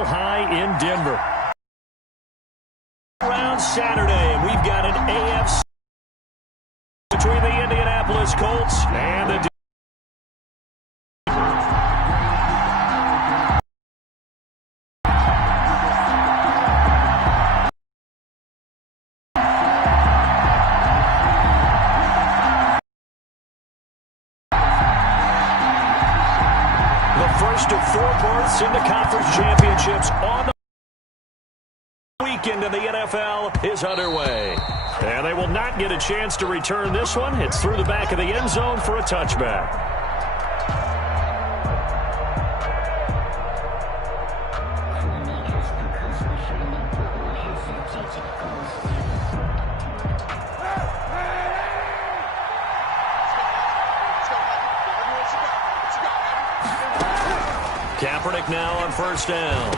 High in Denver. Around Saturday, and we've got an AFC between the Indianapolis Colts and the first of 4 berths in the conference championships on the weekend in the NFL is underway. And they will not get a chance to return this one. It's through the back of the end zone for a touchback. Kaepernick now on first down.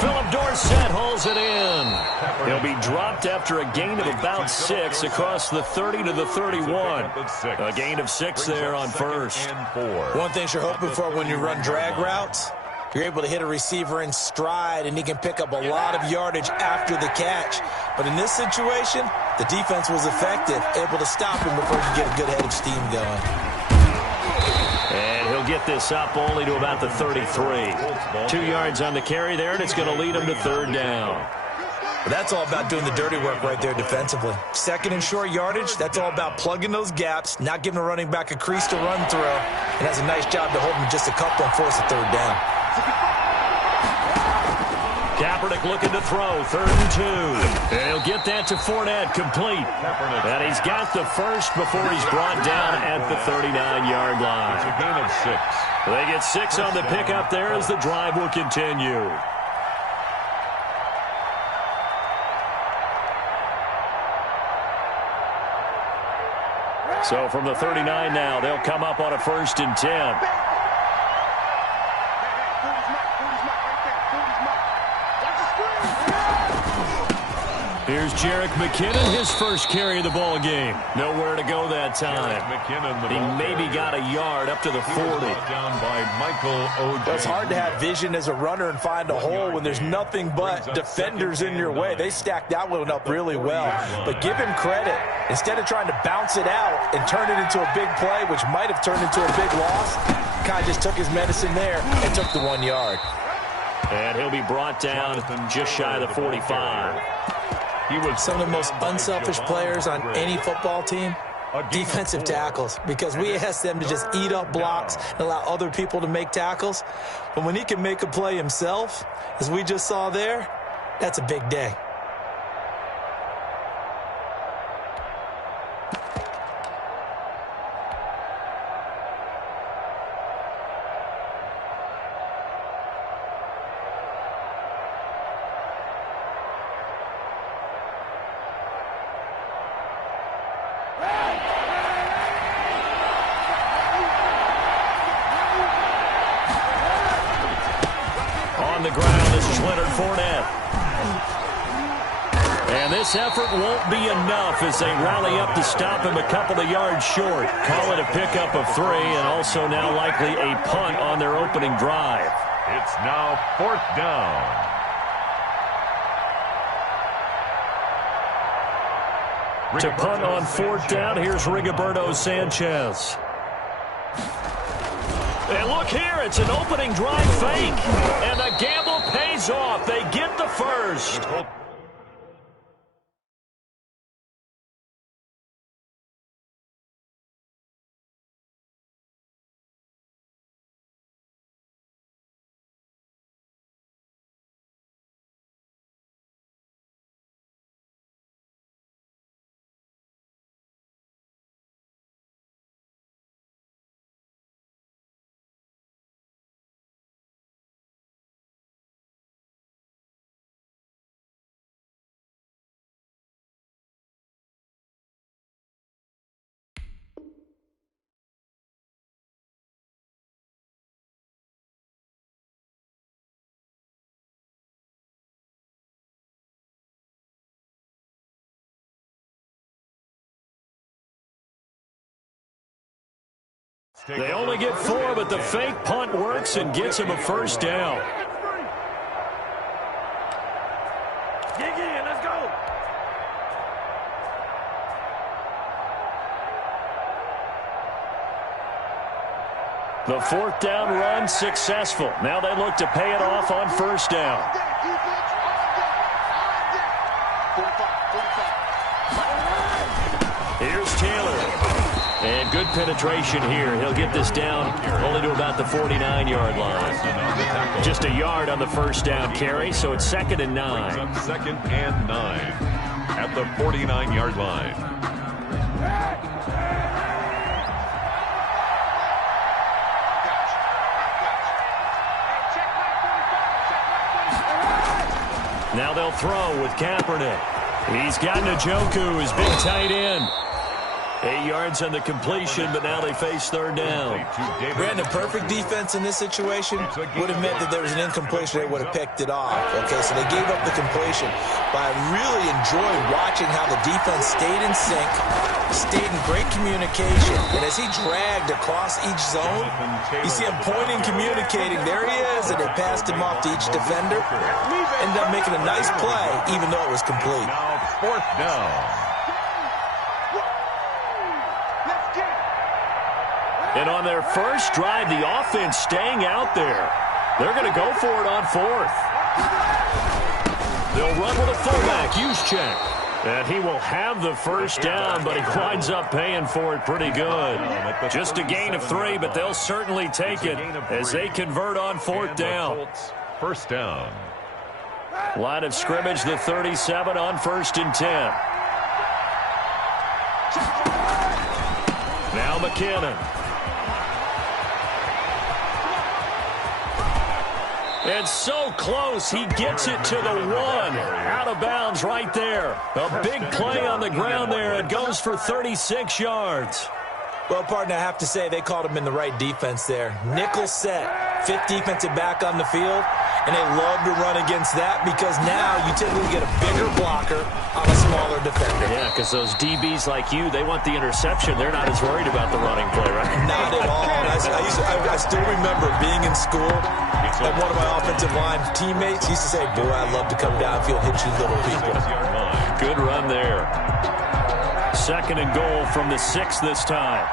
Philip Dorsett hauls it in. He'll be dropped after a gain of about 6 across the 30 to the 31. A gain of 6 there on first. One thing you're hoping for when you run drag routes, you're able to hit a receiver in stride, and he can pick up a lot of yardage after the catch. But in this situation, the defense was effective, able to stop him before he could get a good head of steam going. And he'll get this up only to about the 33. 2 yards on the carry there, and it's going to lead him to 3rd down. But that's all about doing the dirty work right there defensively. 2nd and short yardage, that's all about plugging those gaps, not giving a running back a crease to run through, and has a nice job to hold him just a couple and force a 3rd down. Kaepernick looking to throw, 3rd and 2. And he'll get that to Fournette, complete. And he's got the first before he's brought down at the 39-yard line. It's a gain of 6. They get 6 on the pickup there as the drive will continue. So from the 39 now, they'll come up on a 1st and 10. Here's Jerick McKinnon, his first carry of the ball game. Nowhere to go that time. He maybe got a yard up to the 40. Down by Michael O.J. It's hard to have vision as a runner and find a hole when there's nothing but defenders in your way. They stacked that one up really well. But give him credit. Instead of trying to bounce it out and turn it into a big play, which might have turned into a big loss, Kai just took his medicine there and took the 1 yard. And he'll be brought down just shy of the 45. He was some of the most unselfish players on any football team, defensive tackles, because we ask them to just eat up blocks and allow other people to make tackles. But when he can make a play himself, as we just saw there, that's a big day. On the ground, this is Leonard Fournette. And this effort won't be enough as they rally up to stop him a couple of yards short. Call it a pickup of 3 and also now likely a punt on their opening drive. It's now 4th down. To punt on 4th down, here's Rigoberto Sanchez. And look here, it's an opening drive fake. And the gamble pays off. They get the first. They only get 4, but the fake punt works and gets him a first down. Dig in, let's go. The fourth down run successful. Now they look to pay it off on first down. Here's Taylor. And good penetration here. He'll get this down only to about the 49-yard line. Just a yard on the first down carry, so it's 2nd and 9. 2nd and 9 at the 49-yard line. Now they'll throw with Kaepernick. He's got Njoku, his big tight end. 8 yards on the completion, but now they face third down. Brandon, perfect defense in this situation would have meant that there was an incompletion. They would have picked it off. Okay, so they gave up the completion. But I really enjoyed watching how the defense stayed in sync, stayed in great communication. And as he dragged across each zone, you see him pointing, communicating. There he is, and they passed him off to each defender. Ended up making a nice play, even though it was complete. Now 4th down. And on their first drive, the offense staying out there. They're going to go for it on 4th. They'll run with a fullback, Juszczyk. And he will have the first down, but he winds up paying for it pretty good. Just a gain of 3, but they'll certainly take it as they convert on 4th down. First down. Line of scrimmage, the 37 on 1st and 10. Now McKinnon. And so close, he gets it to the 1. Out of bounds right there. A big play on the ground there. It goes for 36 yards. Well, partner, I have to say they called him in the right defense there. Nickel set, 5th defensive back on the field, and they love to run against that because now you typically get a bigger blocker on a smaller defender. Yeah, because those DBs like you, they want the interception. They're not as worried about the running play, right? Not at all. I still remember being in school, and one of my offensive line teammates used to say, boy, I'd love to come downfield and hit you little people. Good run there. 2nd and goal from the 6 this time.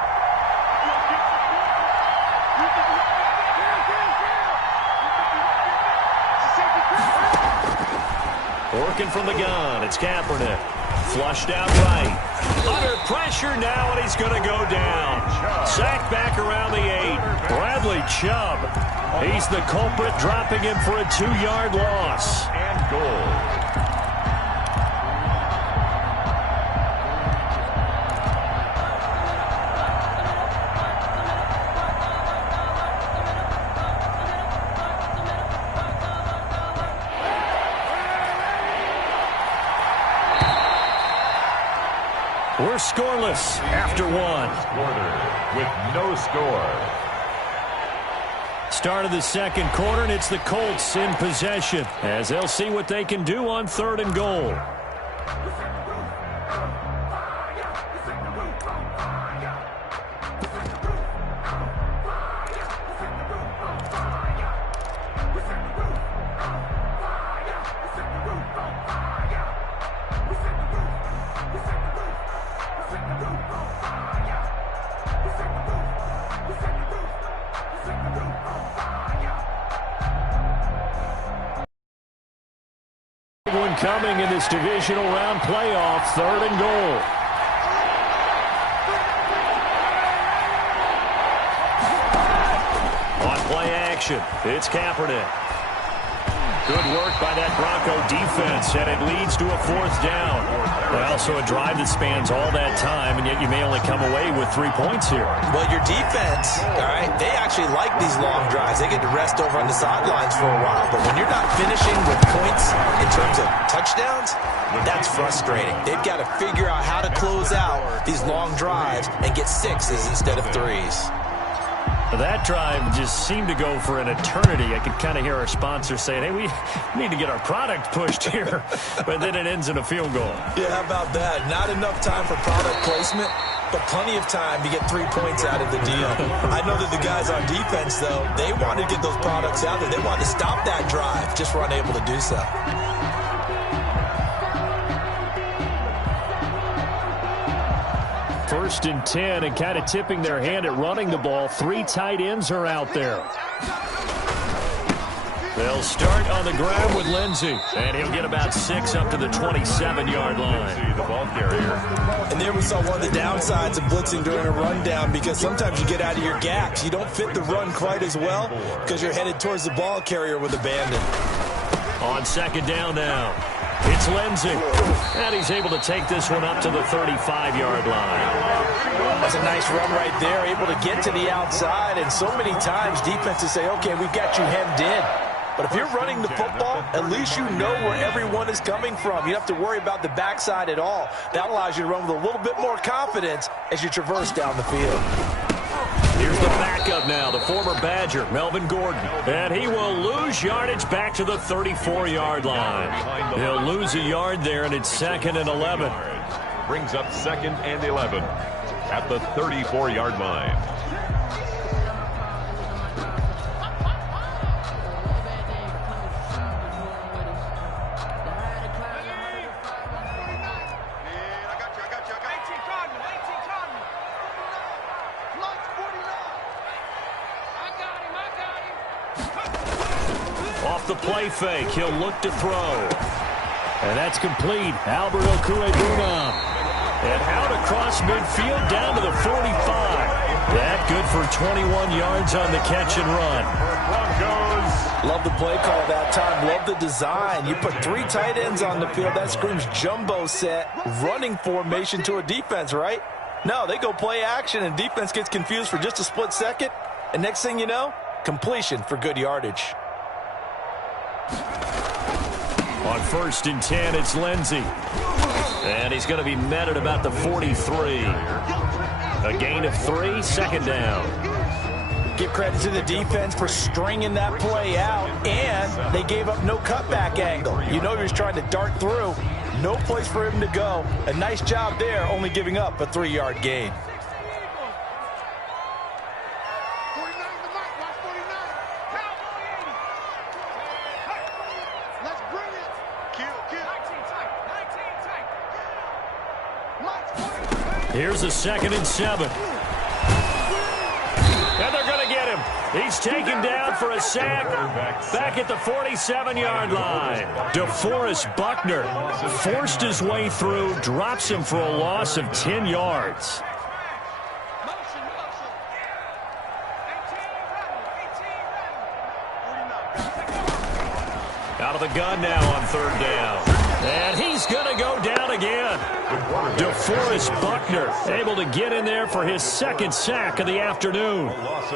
Working from the gun, it's Kaepernick. Flushed out right. Under pressure now, and he's going to go down. Sacked back around the 8. Bradley Chubb. He's the culprit, dropping him for a 2-yard loss. And goal. We're scoreless after 1. With no score. Start of the 2nd quarter, and it's the Colts in possession as they'll see what they can do on 3rd and goal. One coming in this divisional round playoff, 3rd and goal. On play action, it's Kaepernick. Good work by that Bronco defense, and it leads to a 4th down. Well, so a drive that spans all that time, and yet you may only come away with 3 points here. Well, your defense, all right, they actually like these long drives. They get to rest over on the sidelines for a while. But when you're not finishing with points in terms of touchdowns, that's frustrating. They've got to figure out how to close out these long drives and get 6s instead of 3s. That drive just seemed to go for an eternity. I could kind of hear our sponsor saying, hey, we need to get our product pushed here. But then it ends in a field goal. Yeah, how about that? Not enough time for product placement, but plenty of time to get 3 points out of the deal. I know that the guys on defense, though, they wanted to get those products out there. They wanted to stop that drive, just were unable to do so. 1st and 10, and kind of tipping their hand at running the ball. 3 tight ends are out there. They'll start on the ground with Lindsey, and he'll get about 6 up to the 27-yard line. The ball carrier. And there we saw one of the downsides of blitzing during a rundown, because sometimes you get out of your gaps. You don't fit the run quite as well because you're headed towards the ball carrier with abandon. On 2nd down now, it's Lindsey, and he's able to take this one up to the 35-yard line. That's a nice run right there, able to get to the outside, and so many times defenses say, okay, we've got you hemmed in. But if you're running the football, at least you know where everyone is coming from. You don't have to worry about the backside at all. That allows you to run with a little bit more confidence as you traverse down the field. Here's the backup now, the former Badger, Melvin Gordon. And he will lose yardage back to the 34-yard line. He'll lose a yard there, and it's 2nd and 11. Brings up 2nd and 11 at the 34-yard line. Off the play fake, he'll look to throw. And that's complete. Albert Okwuegbunam. And out across midfield down to the 45. That good for 21 yards on the catch and run. Love the play call that time. Love the design. You put 3 tight ends on the field. That screams jumbo set, running formation to a defense, right? No, they go play action, and defense gets confused for just a split second. And next thing you know, completion for good yardage. On 1st and 10, it's Lindsey. And he's going to be met at about the 43. A gain of 3, 2nd down. Give credit to the defense for stringing that play out, and they gave up no cutback angle. You know he was trying to dart through. No place for him to go. A nice job there, only giving up a 3-yard gain. Here's a 2nd and 7. And they're going to get him. He's taken down for a sack back at the 47-yard line. DeForest Buckner forced his way through, drops him for a loss of 10 yards. Out of the gun now on 3rd down. And he's going to go down again. DeForest Buckner able to get in there for his 2nd sack of the afternoon.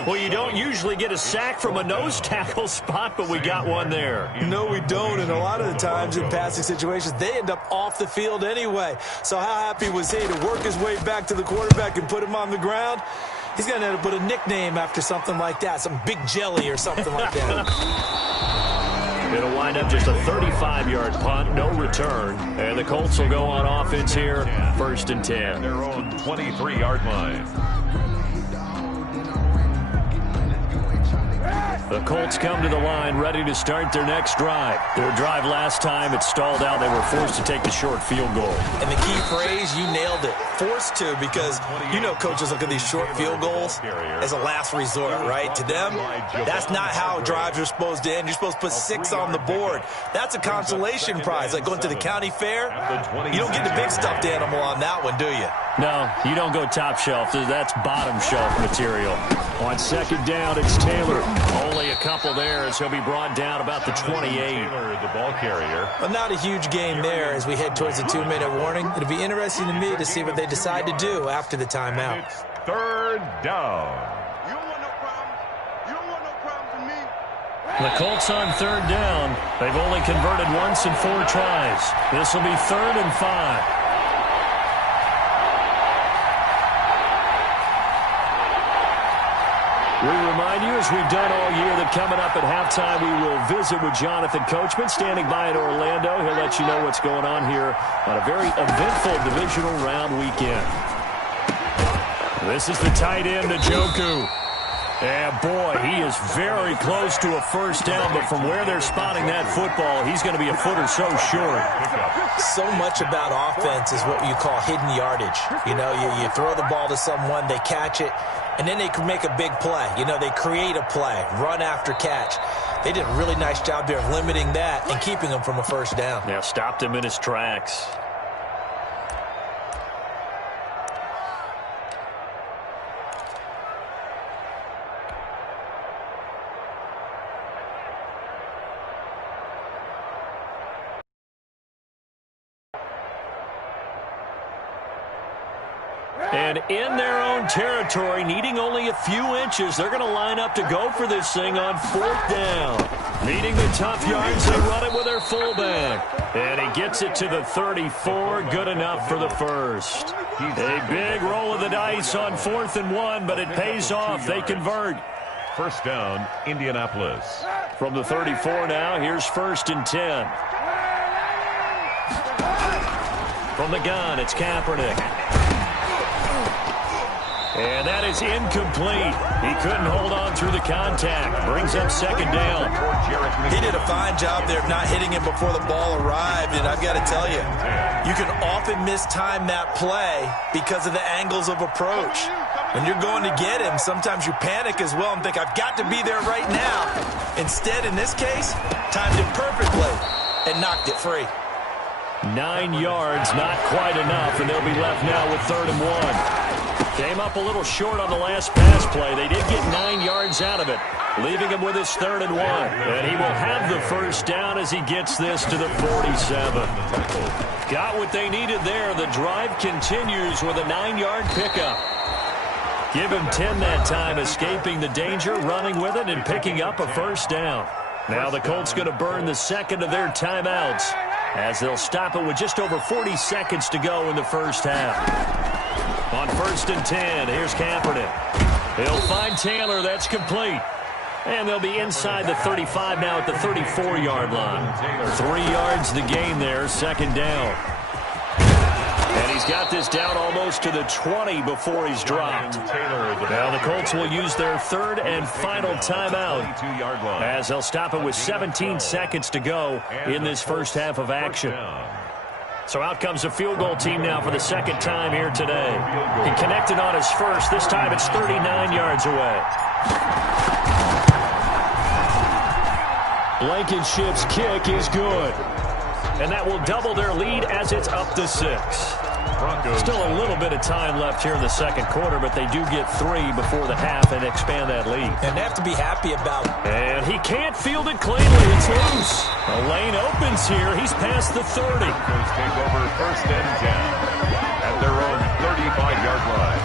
Well, you don't usually get a sack from a nose tackle spot, but we got one there. No, we don't, and a lot of the times in passing situations, they end up off the field anyway. So how happy was he to work his way back to the quarterback and put him on the ground? He's going to have to put a nickname after something like that, some Big Jelly or something like that. It'll wind up just a 35-yard punt, no return. And the Colts will go on offense here, 1st and 10. Their own 23-yard line. The Colts come to the line ready to start their next drive. Their drive last time, it stalled out. They were forced to take the short field goal. And the key phrase, you nailed it, forced to, because you know coaches look at these short field goals as a last resort, right? To them, that's not how drives are supposed to end. You're supposed to put 6 on the board. That's a consolation prize, like going to the county fair. You don't get the big stuffed animal on that one, do you? No, you don't go top shelf. That's bottom shelf material. On 2nd down, it's Taylor. Only a couple there as he'll be brought down about the 28. Taylor, the ball carrier. But not a huge gain there as we head towards the 2-minute warning. It'll be interesting to me to see what they decide to do after the timeout. It's 3rd down. You don't want no problem. You don't want no problem from me. The Colts on 3rd down. They've only converted once in 4 tries. This will be 3rd and 5. We remind you, as we've done all year, that coming up at halftime, we will visit with Jonathan Coachman, standing by in Orlando. He'll let you know what's going on here on a very eventful divisional round weekend. This is the tight end, Njoku. And boy, he is very close to a first down, but from where they're spotting that football, he's going to be a foot or so short. So much about offense is what you call hidden yardage. You know, you throw the ball to someone, they catch it, and then they can make a big play. You know, they create a play, run after catch. They did a really nice job there of limiting that and keeping him from a first down. Yeah, stopped him in his tracks. And in their own territory, needing only a few inches, they're going to line up to go for this thing on 4th down. Needing the tough yards, they run it with their fullback. And he gets it to the 34, good enough for the first. A big roll of the dice on 4th and 1, but it pays off. They convert. First down, Indianapolis. From the 34 now, here's 1st and 10. From the gun, it's Kaepernick. And that is incomplete. He couldn't hold on through the contact. Brings up 2nd down. He did a fine job there of not hitting him before the ball arrived, and I've got to tell you, you can often mistime that play because of the angles of approach. When you're going to get him, sometimes you panic as well and think, I've got to be there right now. Instead, in this case, timed it perfectly and knocked it free. 9 yards, not quite enough, and they'll be left now with 3rd and 1. Came up a little short on the last pass play. They did get 9 yards out of it, leaving him with his 3rd and 1. And he will have the first down as he gets this to the 47. Got what they needed there. The drive continues with a 9-yard pickup. Give him 10 that time, escaping the danger, running with it, and picking up a first down. Now the Colts going to burn the second of their timeouts as they'll stop it with just over 40 seconds to go in the first half. On 1st and 10, here's Kaepernick. He'll find Taylor. That's complete. And they'll be inside the 35 now at the 34-yard line. 3 yards the gain there, 2nd down. And he's got this down almost to the 20 before he's dropped. Now the Colts will use their 3rd and final timeout as they'll stop it with 17 seconds to go in this first half of action. So out comes the field goal team now for the 2nd time here today. He connected on his first. This time it's 39 yards away. Blankenship's kick is good. And that will double their lead as it's up to 6. Still a little bit of time left here in the 2nd quarter, but they do get 3 before the half and expand that lead. And they have to be happy about it. And he can't field it cleanly. It's loose. The lane opens here. He's past the 30. Take over 1st and 10 at their own 35-yard line.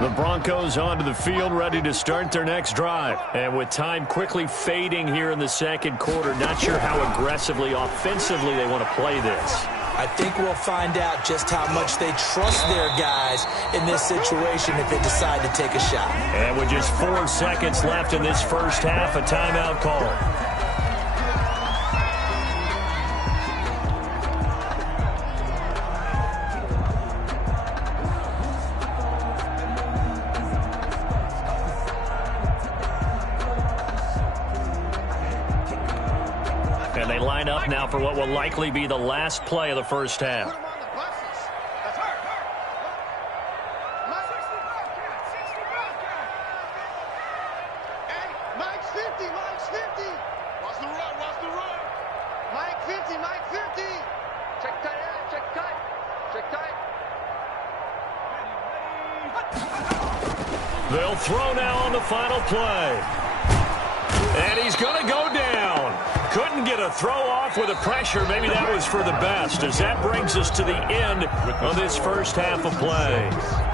The Broncos onto the field, ready to start their next drive. And with time quickly fading here in the 2nd quarter, not sure how aggressively, offensively they want to play this. I think we'll find out just how much they trust their guys in this situation if they decide to take a shot. And with just 4 seconds left in this first half, a timeout call. And they line up now for what will likely be the last play of the first half. They'll throw now on the final play. And he's going to go down. Couldn't get a throw off with the pressure. Maybe that was for the best, as that brings us to the end of this first half of play.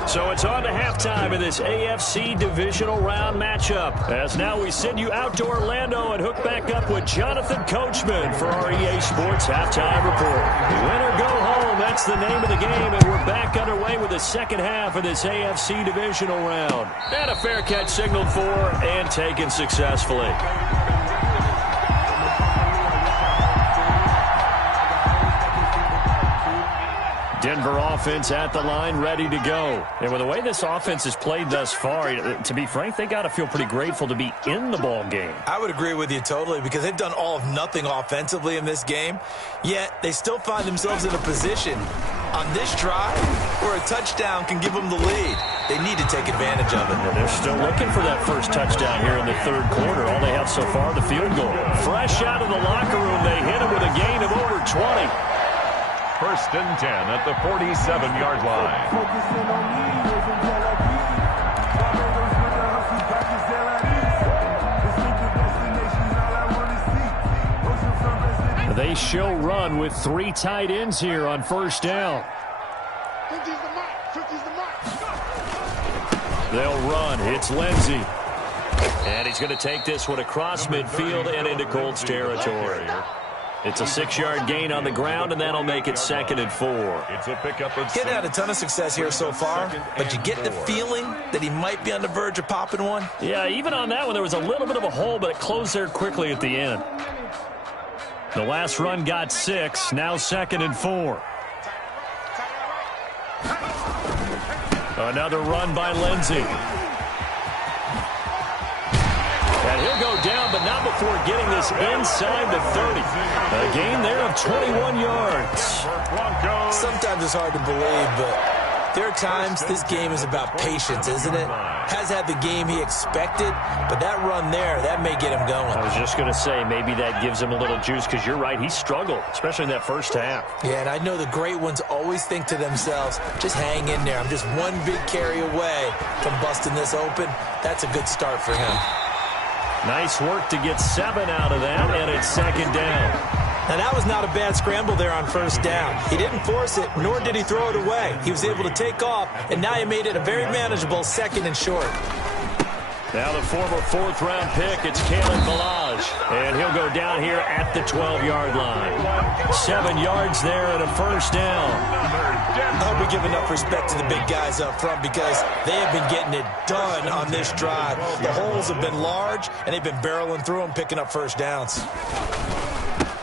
So it's on to halftime in this AFC divisional round matchup. As now we send you out to Orlando and hook back up with Jonathan Coachman for our EA Sports Halftime Report. Win or go home, that's the name of the game, and we're back underway with the second half of this AFC divisional round. And a fair catch signaled for and taken successfully. Denver offense at the line, ready to go. And with the way this offense has played thus far, to be frank, they got to feel pretty grateful to be in the ball game. I would agree with you totally, because they've done all of nothing offensively in this game, yet they still find themselves in a position on this drive where a touchdown can give them the lead. They need to take advantage of it. They're still looking for that first touchdown here in the third quarter. All they have so far, the field goal. Fresh out of the locker room, they hit it with a gain of over 20. First and 10 at the 47-yard line. They show run with 3 tight ends here on first down. They'll run. It's Lindsey. And he's going to take this one across midfield and into Colts territory. It's a 6-yard gain on the ground, and that'll make it 2nd and 4. It's a pickup of Getting had a ton of success here so far, but you get the feeling that he might be on the verge of popping one. Yeah, even on that one, there was a little bit of a hole, but it closed there quickly at the end. The last run got 6, now 2nd and 4. Another run by Lindsey. And he'll go down, but not before getting this inside the 30. A gain there of 21 yards. Sometimes it's hard to believe, but there are times this game is about patience, isn't it? Has had the game he expected, but that run there, that may get him going. I was just going to say, maybe that gives him a little juice, because you're right, he struggled, especially in that first half. Yeah, and I know the great ones always think to themselves, just hang in there. I'm just one big carry away from busting this open. That's a good start for him. Nice work to get 7 out of that, and it's 2nd down. Now, that was not a bad scramble there on first down. He didn't force it, nor did he throw it away. He was able to take off, and now he made it a very manageable 2nd and short. Now the former 4th-round pick, it's Kalen Ballage, and he'll go down here at the 12-yard line. 7 yards there and a first down. I hope we give enough respect to the big guys up front, because they have been getting it done on this drive. The holes have been large, and they've been barreling through them, picking up first downs.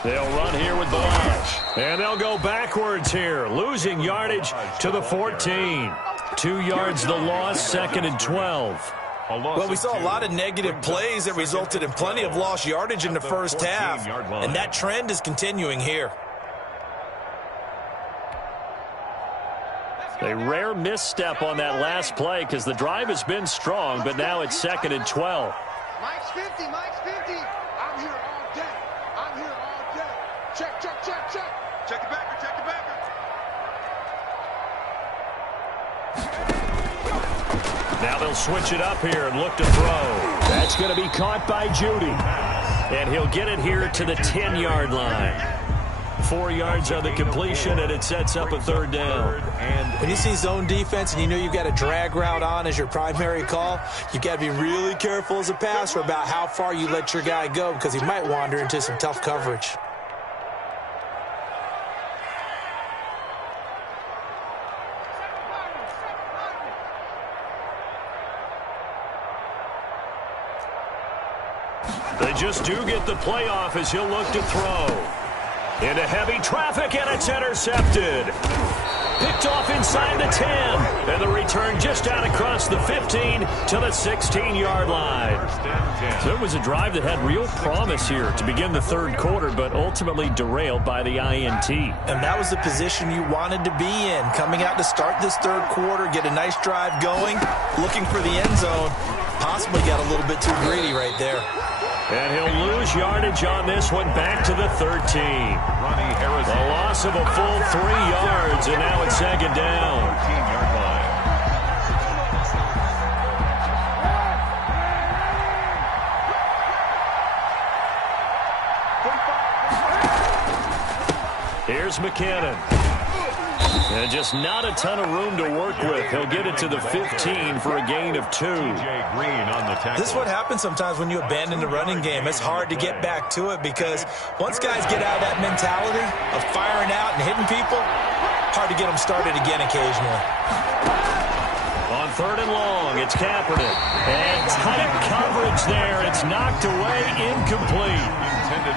They'll run here with Ballage, and they'll go backwards here, losing yardage to the 14. 2 yards the loss, 2nd and 12. Well, we saw a lot of negative plays that resulted in plenty of lost yardage in the first half, and that trend is continuing here. A rare misstep on that last play, because the drive has been strong, but now it's 2nd and 12. Mike's 50, Mike's 50. I'm here all day. I'm here all day. Check, check, check, check. Check the backer, check the backer. Now they'll switch it up here and look to throw. That's going to be caught by Judy. And he'll get it here to the 10-yard line. 4 yards on the completion, and it sets up a 3rd down. And when you see zone defense and you know you've got a drag route on as your primary call, you've got to be really careful as a passer about how far you let your guy go, because he might wander into some tough coverage. They just do get the playoff as he'll look to throw. Into heavy traffic, and it's intercepted. Picked off inside the 10. And the return just out across the 15 to the 16-yard line. So it was a drive that had real promise here to begin the third quarter, but ultimately derailed by the INT. And that was the position you wanted to be in, coming out to start this third quarter, get a nice drive going, looking for the end zone. Possibly got a little bit too greedy right there. And he'll lose yardage on this one, back to the 13. A loss of a full 3 yards, and now it's 2nd down. 13-yard line. Here's McKinnon. And just not a ton of room to work with. He'll get it to the 15 for a gain of 2. This is what happens sometimes when you abandon the running game. It's hard to get back to it, because once guys get out of that mentality of firing out and hitting people, hard to get them started again occasionally. On 3rd and long. It's Kaepernick. And tight coverage there. It's knocked away, incomplete.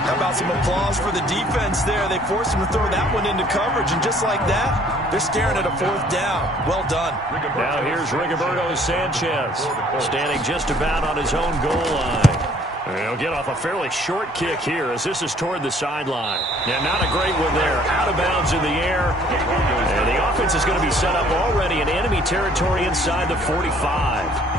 How about some applause for the defense there? They forced him to throw that one into coverage, and just like that, they're staring at a 4th down. Well done. Now here's Rigoberto Sanchez, standing just about on his own goal line. He'll get off a fairly short kick here as this is toward the sideline. Yeah, not a great one there. Out of bounds in the air. And the offense is going to be set up already in enemy territory inside the 45.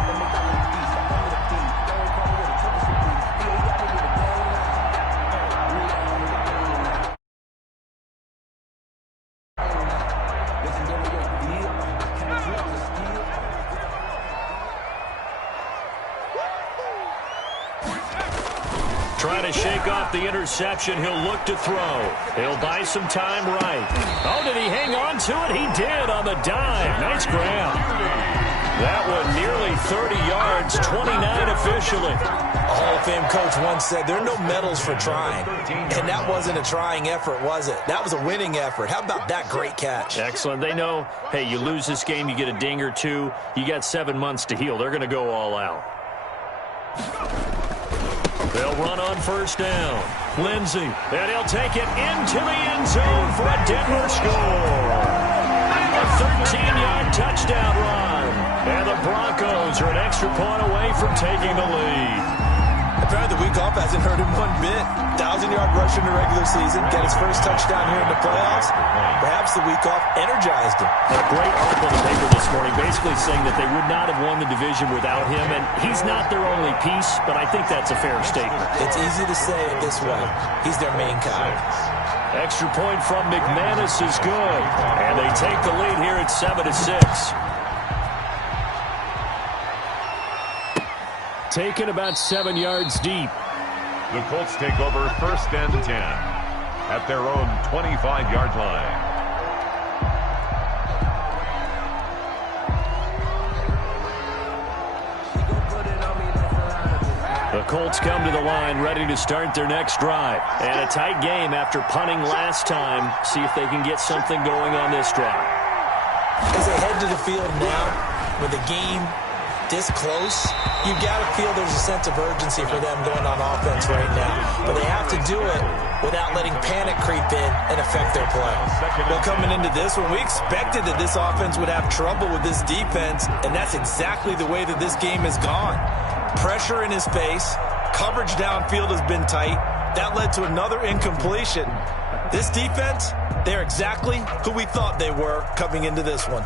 Trying to shake off the interception. He'll look to throw. He'll buy some time right. Oh, did he hang on to it? He did on the dive. Nice grab. That one nearly 30 yards, 29 officially. A Hall of Fame coach once said, there are no medals for trying. And that wasn't a trying effort, was it? That was a winning effort. How about that great catch? Excellent. They know, hey, you lose this game, you get a ding or two. You got 7 months to heal. They're going to go all out. They'll run on 1st down. Lindsey, and he'll take it into the end zone for a Denver score. A 13-yard touchdown run. And the Broncos are an extra point away from taking the lead. Apparently the week off hasn't hurt him one bit. 1,000-yard rush in the regular season, get his first touchdown here in the playoffs. Perhaps the week off energized him. A great article in the paper this morning basically saying that they would not have won the division without him, and he's not their only piece, but I think that's a fair statement. It's easy to say it this way. He's their main guy. Extra point from McManus is good, and they take the lead here at 7-6. Taken about 7 yards deep. The Colts take over 1st and 10 at their own 25-yard line. The Colts come to the line ready to start their next drive. And a tight game after punting last time. See if they can get something going on this drive. As they head to the field now with the game this close, you got to feel there's a sense of urgency for them going on offense right now. But they have to do it without letting panic creep in and affect their play. Well, coming into this one, we expected that this offense would have trouble with this defense, and that's exactly the way that this game has gone. Pressure in his face, coverage downfield has been tight. That led to another incompletion. This defense, they're exactly who we thought they were coming into this one.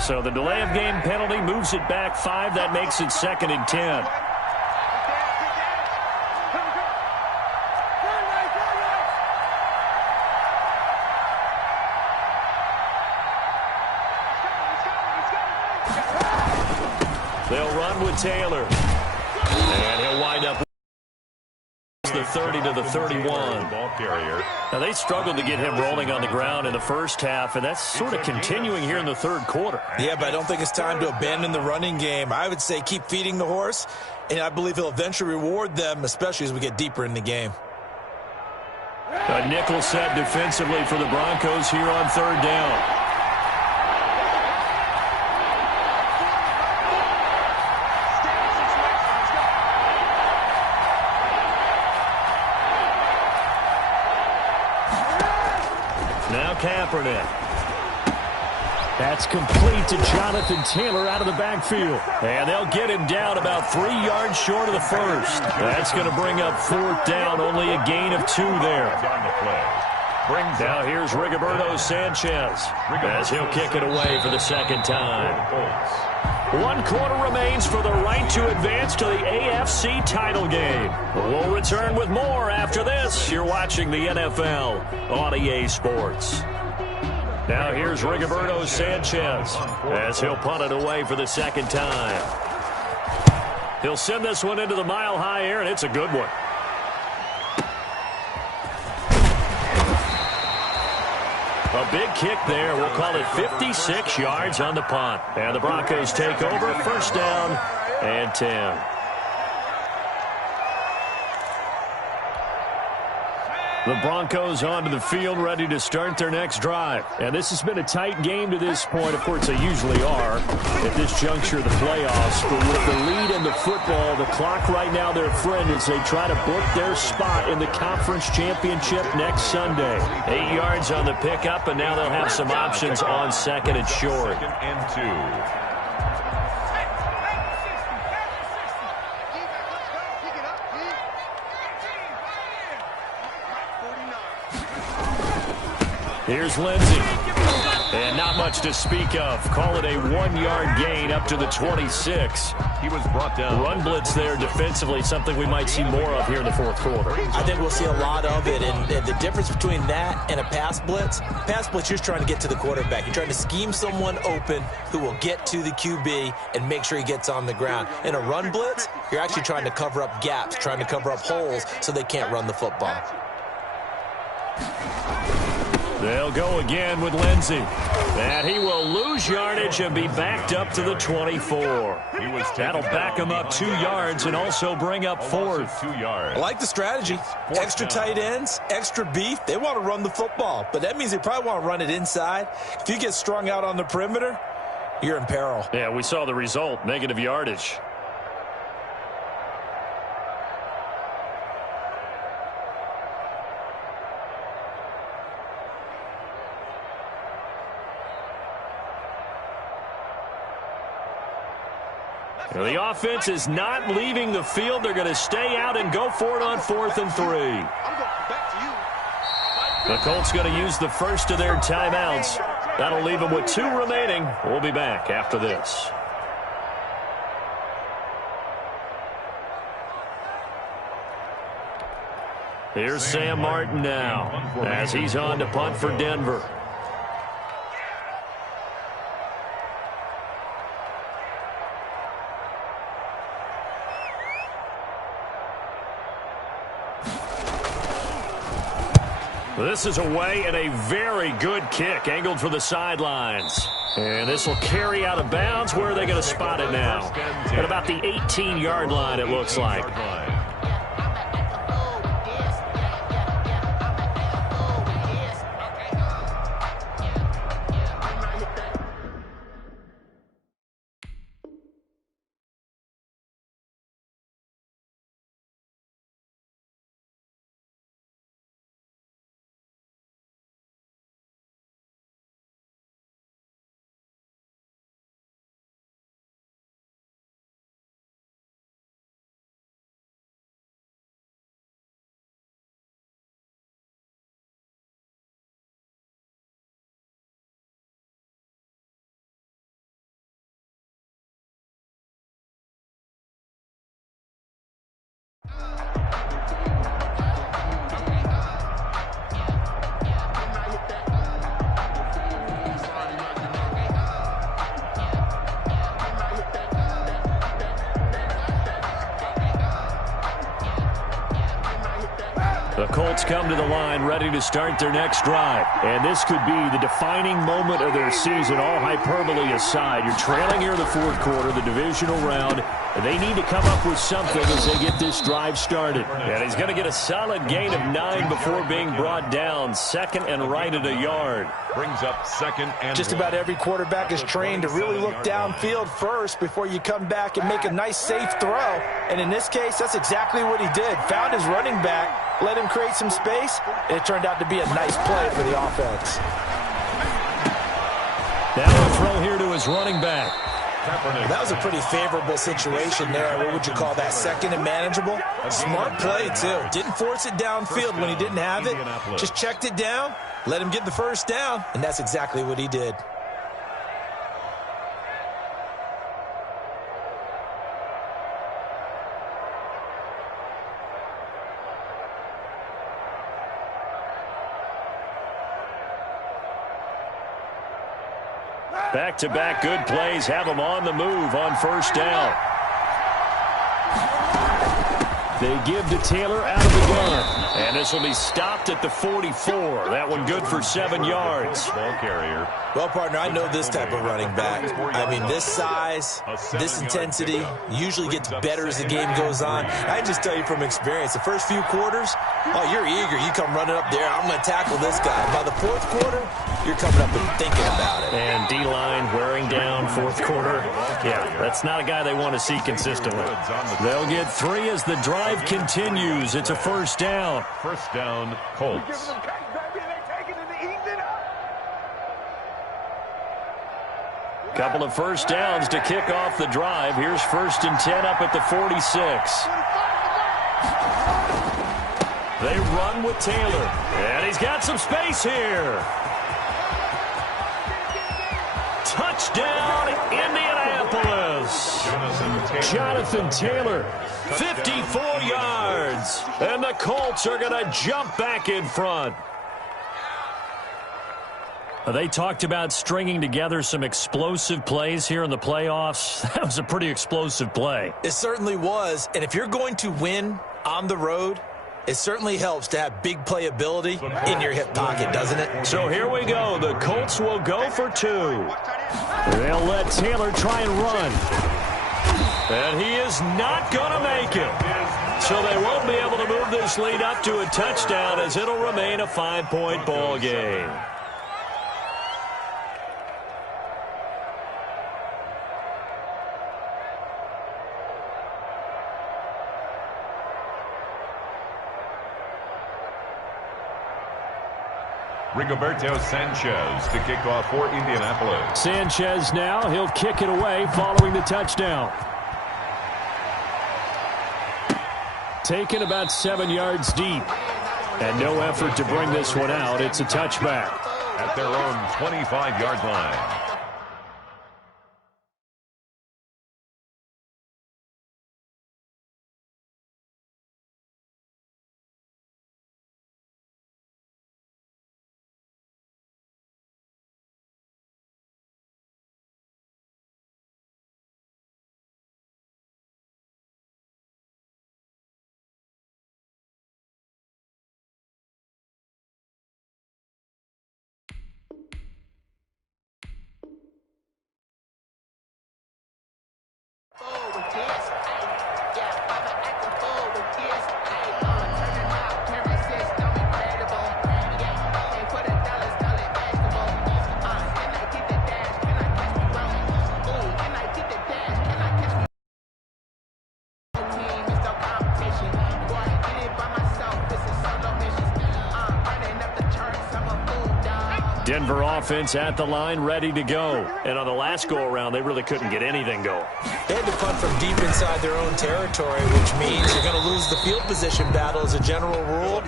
So the delay of game penalty moves it back 5. That makes it 2nd and 10. They'll run with Taylor. And he'll wind up the 30 to the 31. Ball carrier. Now, they struggled to get him rolling on the ground in the first half, and that's sort of continuing here in the 3rd quarter. Yeah, but I don't think it's time to abandon the running game. I would say keep feeding the horse, and I believe he'll eventually reward them, especially as we get deeper in the game. A nickel set defensively for the Broncos here on 3rd down. Now Kaepernick. That's complete to Jonathan Taylor out of the backfield. And they'll get him down about 3 yards short of the first. That's going to bring up 4th down, only a gain of 2 there. Now here's Rigoberto Sanchez as he'll kick it away for the 2nd time. 1 quarter remains for the right to advance to the AFC title game. We'll return with more after this. You're watching the NFL on EA Sports. Now here's Rigoberto Sanchez as he'll punt it away for the second time. He'll send this one into the mile-high air, and it's a good one. A big kick there. We'll call it 56 yards on the punt. And the Broncos take over, first down and 10. The Broncos onto the field, ready to start their next drive. And this has been a tight game to this point. Of course, they usually are at this juncture of the playoffs. But with the lead in the football, the clock right now their friend as they try to book their spot in the conference championship next Sunday. 8 yards on the pickup, and now they'll have some options on second and short. Second and 2. Here's Lindsey. And not much to speak of. Call it a 1-yard gain up to the 26. He was brought down. Run blitz there defensively, something we might see more of here in the fourth quarter. I think we'll see a lot of it. And the difference between that and a pass blitz, you're trying to get to the quarterback. You're trying to scheme someone open who will get to the QB and make sure he gets on the ground. In a run blitz, you're actually trying to cover up gaps, trying to cover up holes so they can't run the football. They'll go again with Lindsey. And he will lose yardage and be backed up to the 24. That'll back him up 2 yards and also bring up fourth. 2 yards. I like the strategy. Extra tight ends, extra beef. They want to run the football, but that means they probably want to run it inside. If you get strung out on the perimeter, you're in peril. Yeah, we saw the result, negative yardage. The offense is not leaving the field. They're going to stay out and go for it on 4th and 3. The Colts going to use the first of their timeouts. That'll leave them with 2 remaining. We'll be back after this. Here's Sam Martin now as he's on to punt for Denver. This is away and a very good kick angled for the sidelines. And this will carry out of bounds. Where are they going to spot it now? At about the 18-yard line, it looks like. The Colts come to the line ready to start their next drive. And this could be the defining moment of their season, all hyperbole aside. You're trailing here in the fourth quarter, the divisional round. And they need to come up with something as they get this drive started. And he's going to get a solid gain of 9 before being brought down. Second and right at a yard. Brings up second and Just about every quarterback is trained to really look downfield first before you come back and make a nice, safe throw. And in this case, that's exactly what he did. Found his running back, let him create some space, and it turned out to be a nice play for the offense. Now a throw here to his running back. That was a pretty favorable situation there. What would you call that? Second and manageable? Smart play, too. Didn't force it downfield when he didn't have it. Just checked it down, let him get the first down, and that's exactly what he did. Back-to-back good plays have them on the move on first down. They give to Taylor out of the gun. And this will be stopped at the 44. That one good for 7 yards. Ball carrier. Well, partner, I know this type of running back. I mean, this size, this intensity usually gets better as the game goes on. I just tell you from experience, the first few quarters, oh, you're eager. You come running up there, I'm going to tackle this guy. By the fourth quarter, you're coming up and thinking about it. And D-line wearing down fourth quarter. Yeah, that's not a guy they want to see consistently. They'll get 3 as the drive continues. It's a first down. First down, Colts. Couple of first downs to kick off the drive. Here's 1st and 10 up at the 46. They run with Taylor. And he's got some space here. Touchdown, Indianapolis. Jonathan Taylor, 54 yards. And the Colts are going to jump back in front. They talked about stringing together some explosive plays here in the playoffs. That was a pretty explosive play. It certainly was. And if you're going to win on the road, it certainly helps to have big playability in your hip pocket, doesn't it? So here we go. The Colts will go for 2. They'll let Taylor try and run. And he is not going to make it. So they won't be able to move this lead up to a touchdown as it'll remain a 5-point ball game. Rigoberto Sanchez to kick off for Indianapolis. Sanchez now, he'll kick it away following the touchdown. Taken about 7 yards deep. And no effort to bring this one out. It's a touchback. At their own 25-yard line. Denver offense at the line, ready to go. And on the last go-around, they really couldn't get anything going. They had to punt from deep inside their own territory, which means you're going to lose the field position battle as a general rule.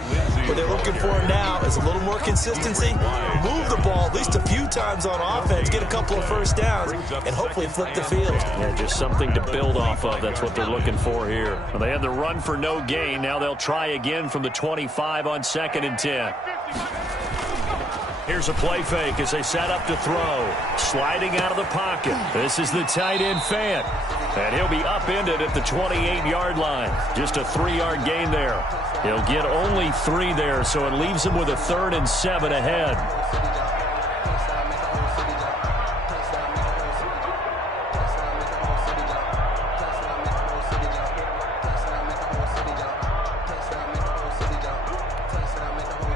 What they're looking for now is a little more consistency, move the ball at least a few times on offense, get a couple of first downs, and hopefully flip the field. Yeah, just something to build off of. That's what they're looking for here. Well, they had the run for no gain. Now they'll try again from the 25 on 2nd and 10. Here's a play fake as they set up to throw. Sliding out of the pocket. This is the tight end Fan. And he'll be upended at the 28-yard line. Just a 3-yard gain there. He'll get only 3 there, so it leaves him with a 3rd and 7 ahead.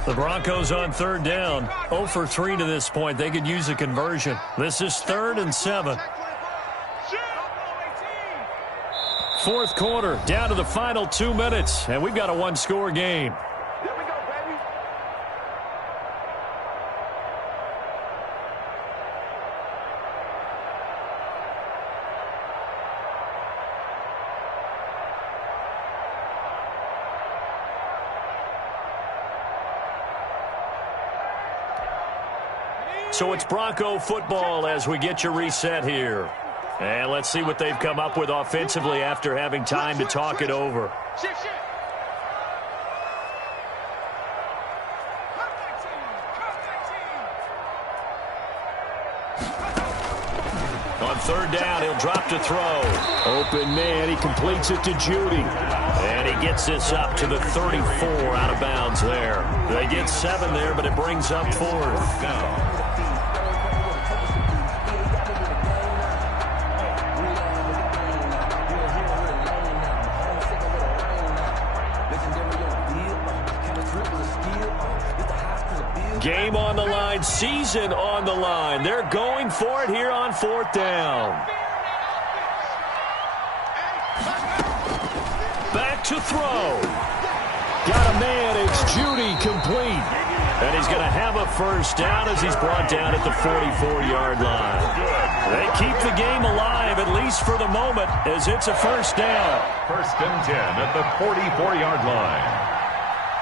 The Broncos on 3rd down. 0 for 3 to this point. They could use a conversion. This is 3rd and 7. 4th quarter, down to the final 2 minutes, and we've got a 1-score game. So it's Bronco football as we get you reset here. And let's see what they've come up with offensively after having time to talk it over. On third down, he'll drop to throw. Open man, he completes it to Judy. And he gets this up to the 34 out of bounds there. They get 7 there, but it brings up 4th down. Game on the line, season on the line. They're going for it here on 4th down. Back to throw. Got a man, it's Judy, complete. And he's going to have a first down as he's brought down at the 44-yard line. They keep the game alive, at least for the moment, as it's a first down. 1st and 10 at the 44-yard line.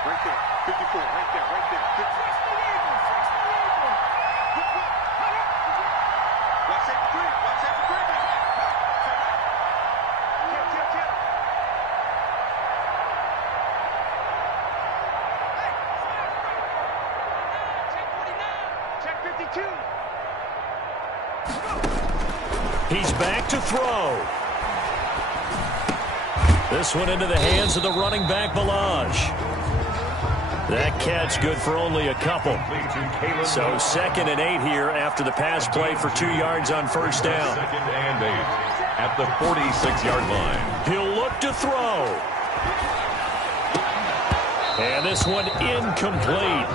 Right there, 54, right there, right there. Watch that for 3, watch that for 3. Check 52. He's back to throw. This one into the hands of the running back, Balaj. That catch good for only a couple. So 2nd and 8 here after the pass play for 2 yards on first down. 2nd and 8 at the 46-yard line. He'll look to throw. And this one incomplete.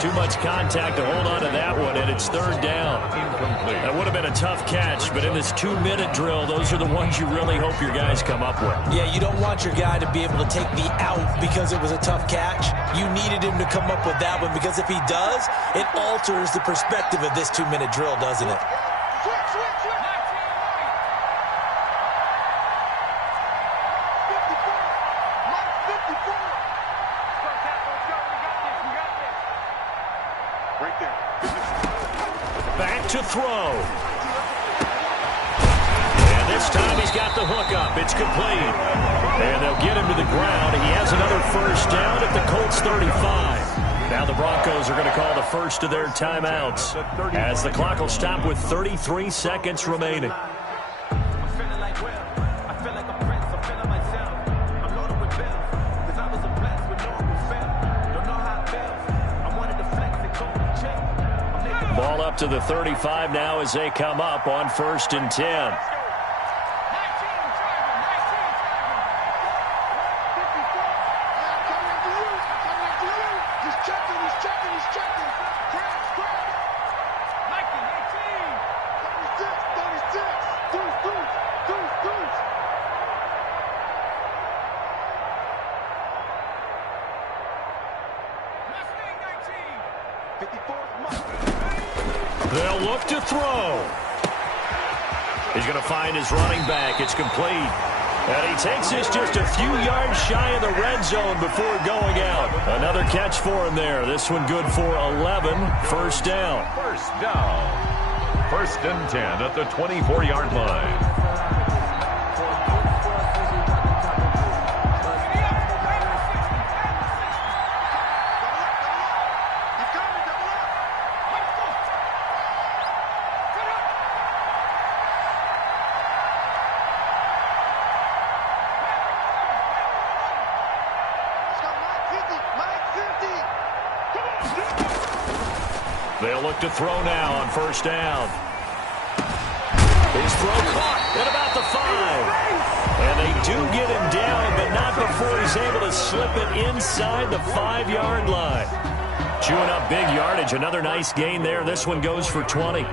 Too much contact to hold on to that one, and it's 3rd down. Incomplete. That would have been a tough catch, but in this 2-minute drill, those are the ones you really hope your guys come up with. Yeah, you don't want your guy to be able to take the out because it was a tough catch. You needed him to come up with that one, because if he does, it alters the perspective of this 2-minute drill, doesn't it? Switch, switch, switch. 54. Mike 54. Right there. Back to throw. And this time he's got the hook up. It's complete. And they'll get him to the ground. He has another first down at the Colts 35. Now the Broncos are going to call the first of their timeouts as the clock will stop with 33 seconds remaining. Ball up to the 35 now as they come up on 1st and 10. They'll look to throw. He's going to find his running back. It's complete. And he takes this just a few yards shy of the red zone before going out. Another catch for him there. This one good for 11. First down. First down. 1st and 10 at the 24-yard line. They'll look to throw now on first down. His throw caught at about the 5. And they do get him down, but not before he's able to slip it inside the 5-yard line. Chewing up big yardage. Another nice gain there. This one goes for 20.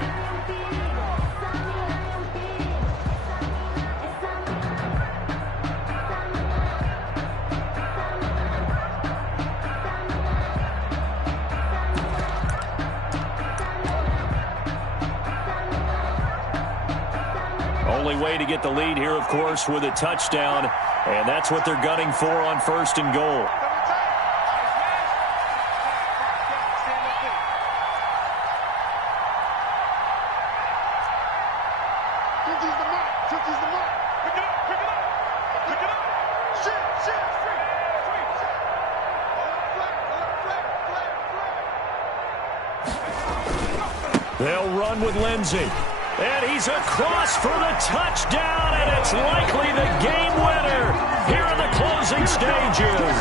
Only way to get the lead here, of course, with a touchdown. And that's what they're gunning for on 1st and goal. They'll run with Lindsey. And he's across for the touchdown, and it's likely the game winner here in the closing stages.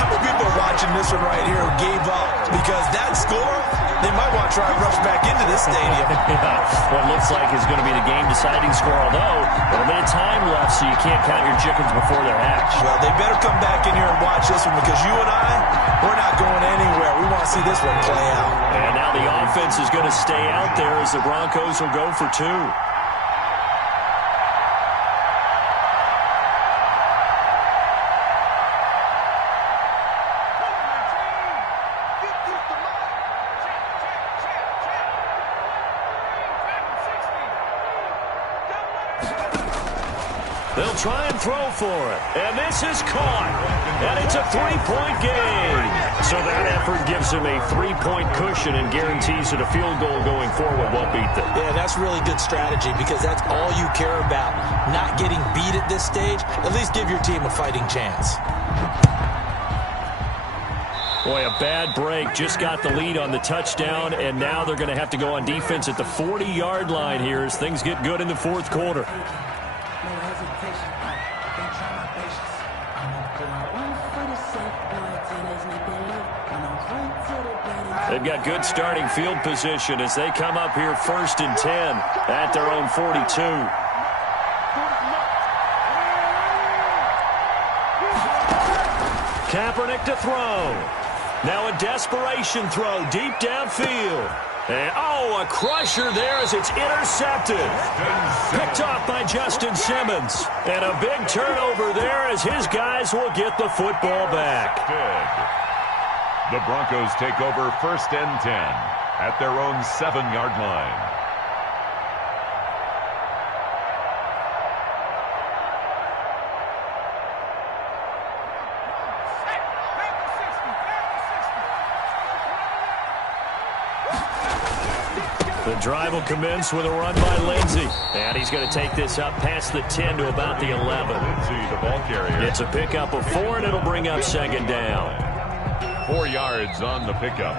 How many people are watching this one right here who gave up? Because that score, they might want to try and rush back into this stadium. What looks like is going to be the game-deciding score, although a little bit of time left, so you can't count your chickens before they're hatched. Well, they better come back in here and watch this one, because you and I, we're not going anywhere. We want to see this one play out. And now the offense is going to stay out there as the Broncos will go for two. They'll try and throw for it. And this is caught. And it's a three-point game. So that effort gives him a three-point cushion and guarantees that a field goal going forward won't beat them. Yeah, that's really good strategy, because that's all you care about. Not getting beat at this stage. At least give your team a fighting chance. Boy, a bad break. Just got the lead on the touchdown, and now they're going to have to go on defense at the 40-yard line here as things get good in the fourth quarter. They've got good starting field position as they come up here 1st and 10 at their own 42. Kaepernick to throw. Now a desperation throw deep downfield. And, a crusher there as it's intercepted. Picked off by Justin Simmons. And a big turnover there as his guys will get the football back. The Broncos take over 1st and 10 at their own 7-yard line. The drive will commence with a run by Lindsey. And he's going to take this up past the 10 to about the 11. Lindsey, the ball carrier. It's a pickup of 4, and it'll bring up 2nd down. 4 yards on the pickup.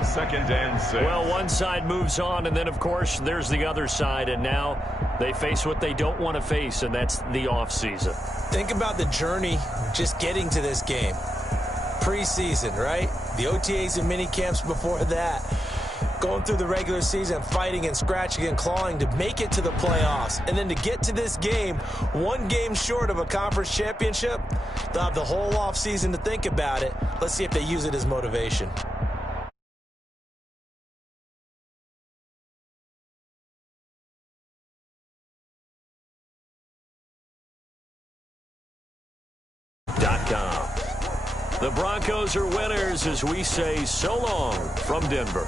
2nd and 6. Well, one side moves on, and then, of course, there's the other side, and now they face what they don't want to face, and that's the offseason. Think about the journey just getting to this game. Preseason, right? The OTAs and mini camps before that. Going through the regular season, fighting and scratching and clawing to make it to the playoffs. And then to get to this game, one game short of a conference championship, they'll have the whole offseason to think about it. Let's see if they use it as motivation. The Broncos are winners as we say so long from Denver.